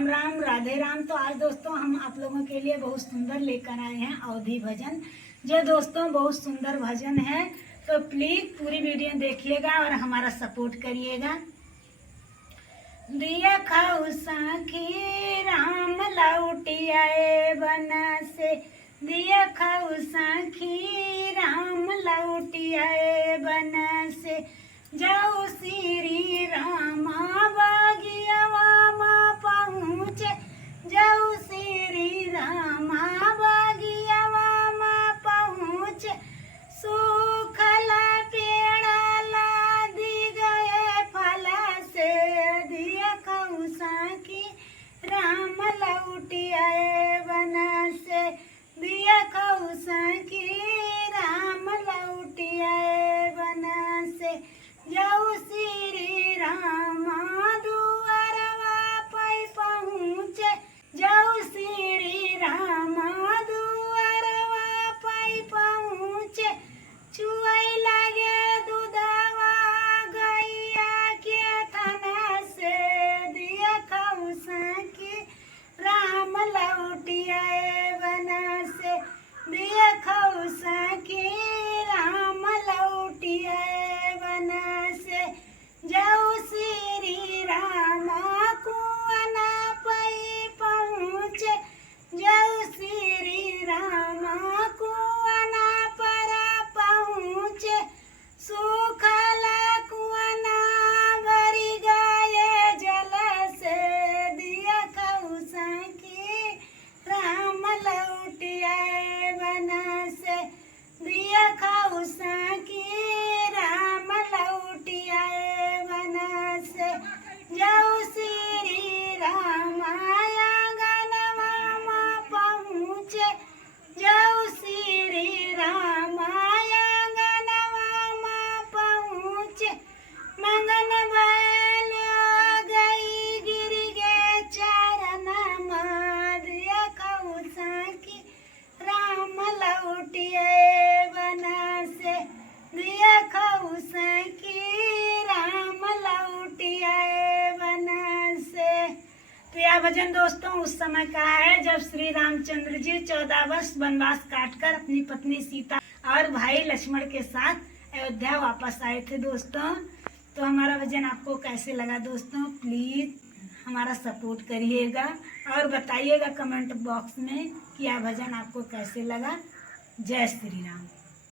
राम राम, राधे राम। तो आज दोस्तों हम आप लोगों के लिए बहुत सुंदर लेकर आए हैं अवधी भजन। जो दोस्तों बहुत सुंदर भजन है, तो प्लीज पूरी वीडियो देखिएगा और हमारा सपोर्ट करिएगा। दिया खाऊ साखी राम लौटी आए बन से, दिया खाऊ साखी राम लौटी आए बन से, जाऊ श्री रामा बागियावा माँ पहुँचे, जाऊ श्री रामा बागियावा माँ पहुँचे, सूखला पेड़ा लादी गए फल से, दिया खाऊ साखी राम लौटी आए बन से, दिया खाऊ साखी राम लौटी आए बन से, जाऊ श्री रामा दुआरवा पे पहुँचे, जाऊ श्री रामा दुआरवा पे पहुँचे, चुआई लगे दूधवा गैया के थना से, दिया खाऊ साखी राम लौटी आए बन से, दिया खाऊ साखी राम लौटी आए बन से, जाऊ श्री रामा कुआना पे पहुँचे, जाऊ श्री रामा कुआना पर पहुँचे, सूखला कुआना भरी गए जल से, दिया खाऊ साखी राम लौटी आए बन से, दिया खाऊ साखी राम लौटी आए बन से, जाऊ श्री रामा आंगनवा माँ पहुँचे, जाऊ श्री रामा आंगनवा माँ पहुँचे, मंगन बैल गई गिर गे चरण माँ, दिया खाऊ साखी राम लौटी आए बन से, दिया खाऊ साखी राम लौटी आए बन से। तो यह भजन दोस्तों उस समय का है जब श्री रामचंद्र जी 14 वर्ष वनवास काटकर अपनी पत्नी सीता और भाई लक्ष्मण के साथ अयोध्या वापस आए थे दोस्तों। तो हमारा भजन आपको कैसे लगा दोस्तों, प्लीज हमारा सपोर्ट करिएगा और बताइएगा कमेंट बॉक्स में कि यह भजन आपको कैसे लगा। जय श्री राम।